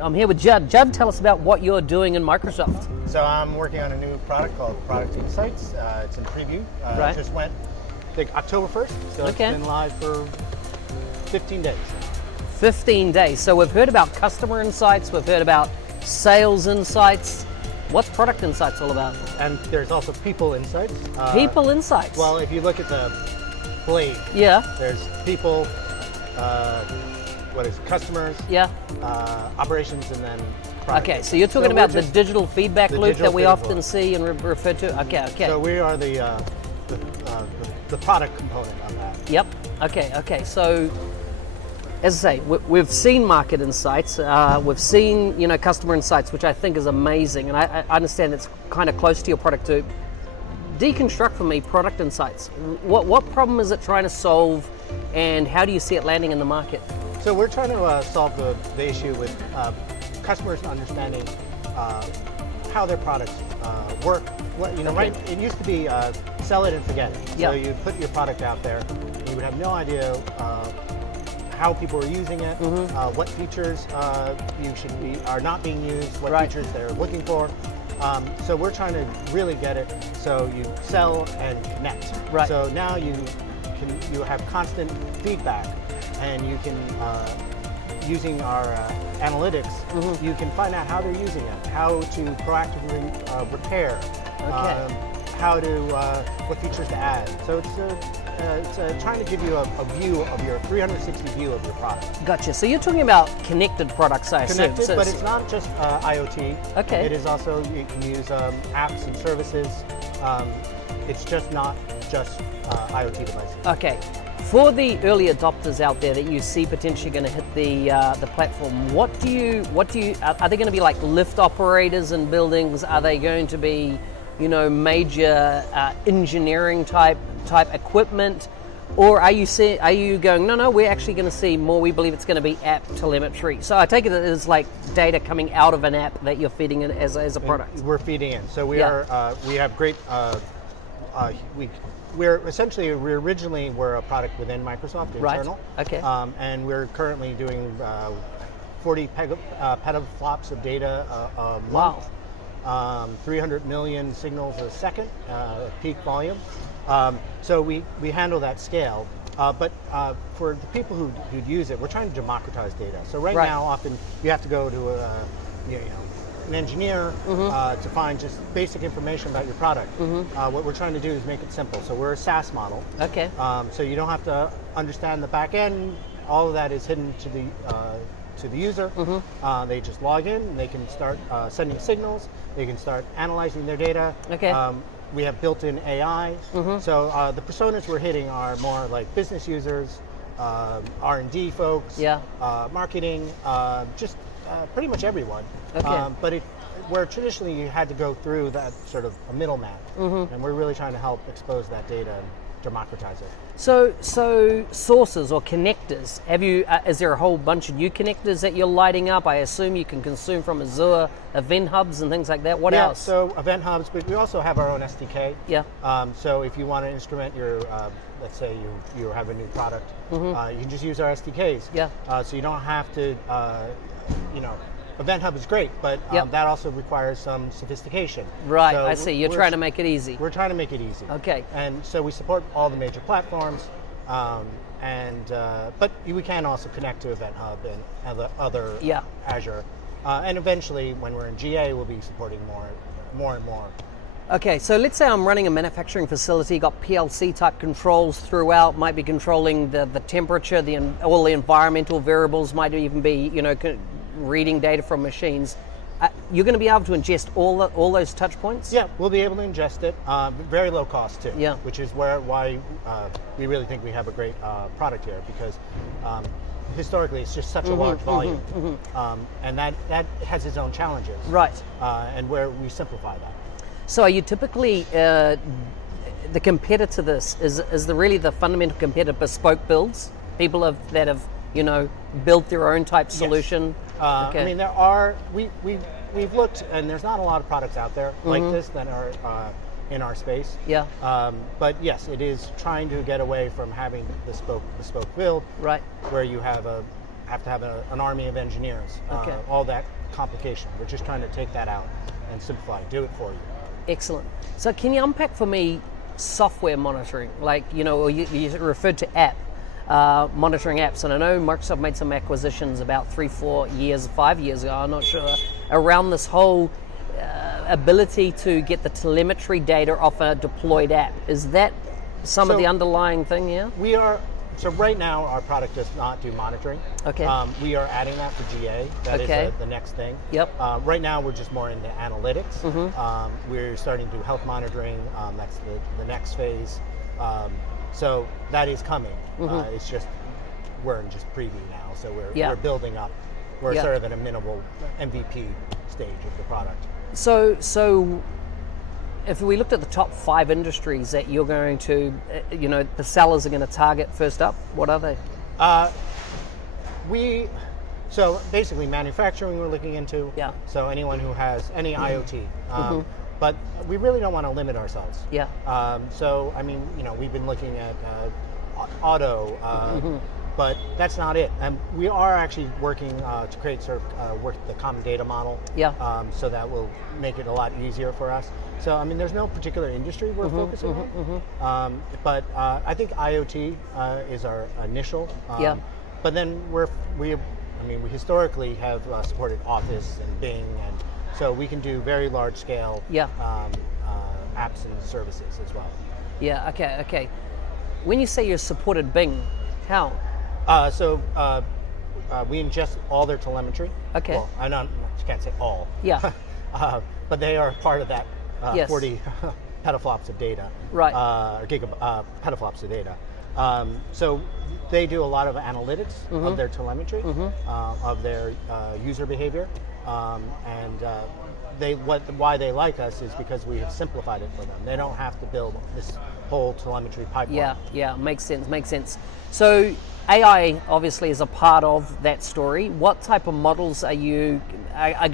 I'm here with Judd. Judd, tell us about what you're doing in Microsoft. So I'm working on a new product called Product Insights. It's in preview. Right. It just went, I think, October 1st. So Okay. It's been live for 15 days. 15 days. So we've heard about customer insights, we've heard about sales insights. What's Product Insights all about? And there's also People Insights. People insights. Well, if you look at the blade, yeah. there's people, customers, Yeah. operations, and then product. Okay, so you're talking about the digital feedback loop that we often loop. see and refer to. Okay. So we are the product component of that. Yep. Okay. So, as I say, we've seen market insights, we've seen customer insights, which I think is amazing, and I understand it's kind of close to your product too. Deconstruct for me product insights. What problem is it trying to solve, and how do you see it landing in the market? So we're trying to solve the issue with customers understanding how their products work. Right? It used to be sell it and forget it. Yep. So you put your product out there, you would have no idea how people are using it, what features are not being used, what features they're looking for. So we're trying to really get it so you sell and connect. Right. So now you have constant feedback, and you can, using our analytics, you can find out how they're using it, how to proactively repair, what features to add. So it's trying to give you a view of your 360 view of your product. Gotcha. So you're talking about connected products, I assume. Connected, but it's not just IoT. Okay. It is also, you can use apps and services. It's just not just IoT devices. Okay. For the early adopters out there that you see potentially going to hit the platform, what do you are they going to be like lift operators in buildings? Are they going to be major engineering type equipment, or are you going no, we're actually going to see more, we believe it's going to be app telemetry? So I take it as like data coming out of an app that you're feeding in as a product. We're feeding in. So we have great we originally were a product within Microsoft internal. Right. Okay. And we're currently doing 40 petaflops of data a month. Wow. 300 million signals a second at peak volume. So we handle that scale. But for the people who'd use it, we're trying to democratize data. So right now, often you have to go to an engineer to find just basic information about your product. What we're trying to do is make it simple. So we're a SaaS model. Okay. So you don't have to understand the back end. All of that is hidden to the user. They just log in, they can start sending signals, they can start analyzing their data. Okay. We have built-in AI. So the personas we're hitting are more like business users, R&D folks, marketing, just pretty much everyone. Okay. But where traditionally you had to go through that sort of a middleman, and we're really trying to help expose that data and democratize it. So sources or connectors, is there a whole bunch of new connectors that you're lighting up? I assume you can consume from Azure, event hubs and things like that. What else? So event hubs, but we also have our own SDK. Yeah. So if you want to instrument your, let's say you have a new product, you can just use our SDKs. Yeah. So you don't have to, Event Hub is great, but that also requires some sophistication. Right, So I see. You're trying to make it easy. We're trying to make it easy. Okay. And so we support all the major platforms, but we can also connect to Event Hub and other Azure. And eventually, when we're in GA, we'll be supporting more and more. Okay, so let's say I'm running a manufacturing facility, got PLC type controls throughout, might be controlling the temperature, all the environmental variables, might even be reading data from machines. You're going to be able to ingest all those touch points? Yeah, we'll be able to ingest it, very low cost too. Yeah. Which is why we really think we have a great product here, because historically it's just such a large volume, and that has its own challenges. Right. And where we simplify that. So are you typically the competitor to this is really the fundamental competitor bespoke builds? People that have built their own type solution. Yes. Okay. I mean, we've looked, and there's not a lot of products out there like this that are in our space. Yeah. But yes, it is trying to get away from having bespoke build. Right. Where you have a have to have an army of engineers, Okay. all that complication. We're just trying to take that out and simplify, do it for you. Excellent. So can you unpack for me software monitoring? Like, you referred to app monitoring apps, and I know Microsoft made some acquisitions about 3-4 years, 5 years ago, I'm not sure, around this whole ability to get the telemetry data off a deployed app. Is that some of the underlying thing here? So right now our product does not do monitoring. Okay. We are adding that for GA. That is the next thing. Yep. Right now we're just more into analytics. We're starting to do health monitoring. That's the next phase. So that is coming. It's just we're in just preview now. So we're building up. We're sort of at a minimal MVP stage of the product. So if we looked at the top 5 industries that you're going to, the sellers are going to target first up, what are they? So basically manufacturing we're looking into. Yeah. So anyone who has any IoT. But we really don't want to limit ourselves. Yeah. So, I mean, we've been looking at auto, but that's not it. And we are actually working to create sort of the common data model. Yeah. So that will make it a lot easier for us. So, I mean, there's no particular industry we're focusing on. But I think IoT is our initial. But then we historically have supported Office and Bing, and so we can do very large scale apps and services as well. Yeah. Okay. When you say you're supported Bing, how? We ingest all their telemetry. Okay. Well, I can't say all. Yeah. But they are part of that 40 petaflops of data. Right. Or petaflops of data. So they do a lot of analytics of their telemetry, of their user behavior, and why they like us is because we have simplified it for them. They don't have to build this whole telemetry pipeline. Yeah, makes sense. So AI obviously is a part of that story. What type of models are going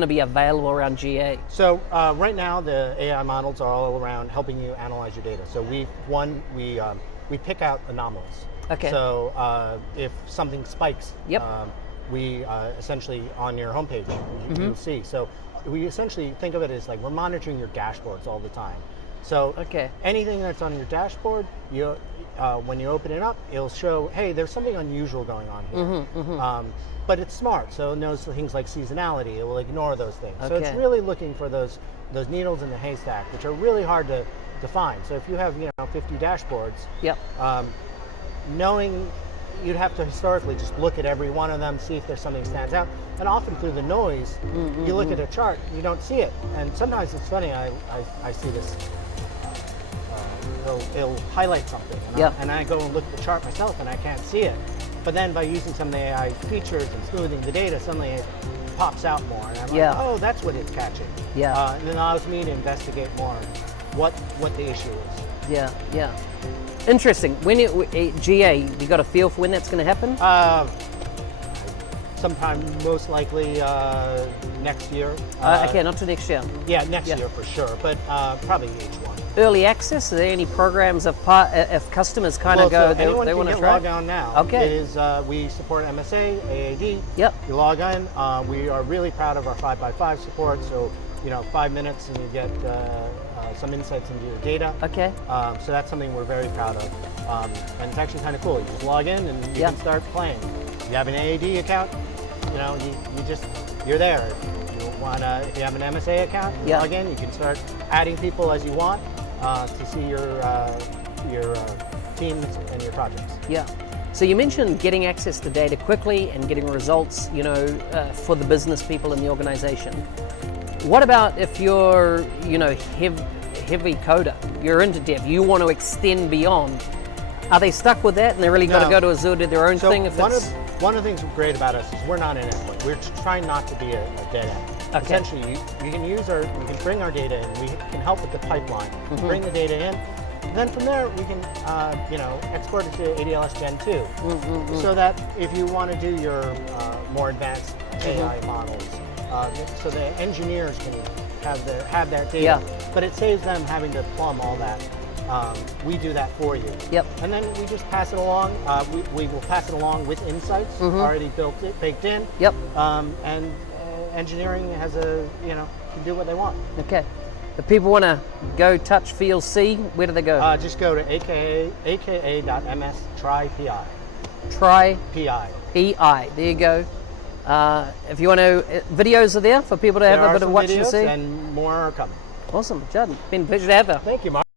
to be available around GA? So right now the AI models are all around helping you analyze your data. So we pick out anomalies. Okay. So if something spikes, we essentially on your homepage you'll see. So we essentially think of it as like we're monitoring your dashboards all the time. So anything that's on your dashboard, when you open it up, it'll show, hey, there's something unusual going on here. But it's smart, so it knows things like seasonality. It will ignore those things. So it's really looking for those needles in the haystack, which are really hard to define. So if you have 50 dashboards, knowing you'd have to historically just look at every one of them, see if there's something that stands out. And often through the noise, you look at a chart, you don't see it. And sometimes it's funny, I see this, it'll highlight something. And I go and look at the chart myself and I can't see it. But then by using some of the AI features and smoothing the data, suddenly it pops out more. And I'm like, oh, that's what it's catching. And it allows me to investigate more what the issue is. Yeah. Interesting. When GA, you got a feel for when that's going to happen? Sometime most likely next year. Okay, not to next year. Yeah, next year for sure, but probably H1. Early access? Are there any programs if customers kind of go, so they want to try? try? Log on now. Okay. We support MSA, AAD. Yep. You log in. We are really proud of our 5x5 support. So 5 minutes and you get some insights into your data. Okay. So that's something we're very proud of, and it's actually kind of cool. You just log in and you can start playing. If you have an AAD account, you're there. If you have an MSA account, you log in. You can start adding people as you want to see your teams and your projects. Yeah. So you mentioned getting access to data quickly and getting results, for the business people in the organization. What about if you're, heavy coder, you're into dev, you want to extend beyond? Are they stuck with that and they really got to go to Azure, do their own thing? One of the things great about us is we're not an endpoint. We're trying not to be a dead end. Okay. Essentially, you can bring our data in. We can help with the pipeline. Bring the data in. And then from there, we can export it to ADLS Gen 2, so that if you want to do your more advanced AI models, so the engineers can have that data, but it saves them having to plumb all that We do that for you. Yep. And then we just pass it along. We will pass it along with insights already baked in. Yep. And engineering has can do what they want. Okay. If people want to go, touch, feel, see, where do they go? Just go to aka.ms try PI. Try PI. PI. There you go. If you want to, videos are there for people to have a bit of watch and see. And more are coming. Awesome, Judd. Been a pleasure to have you. Thank you, Mark.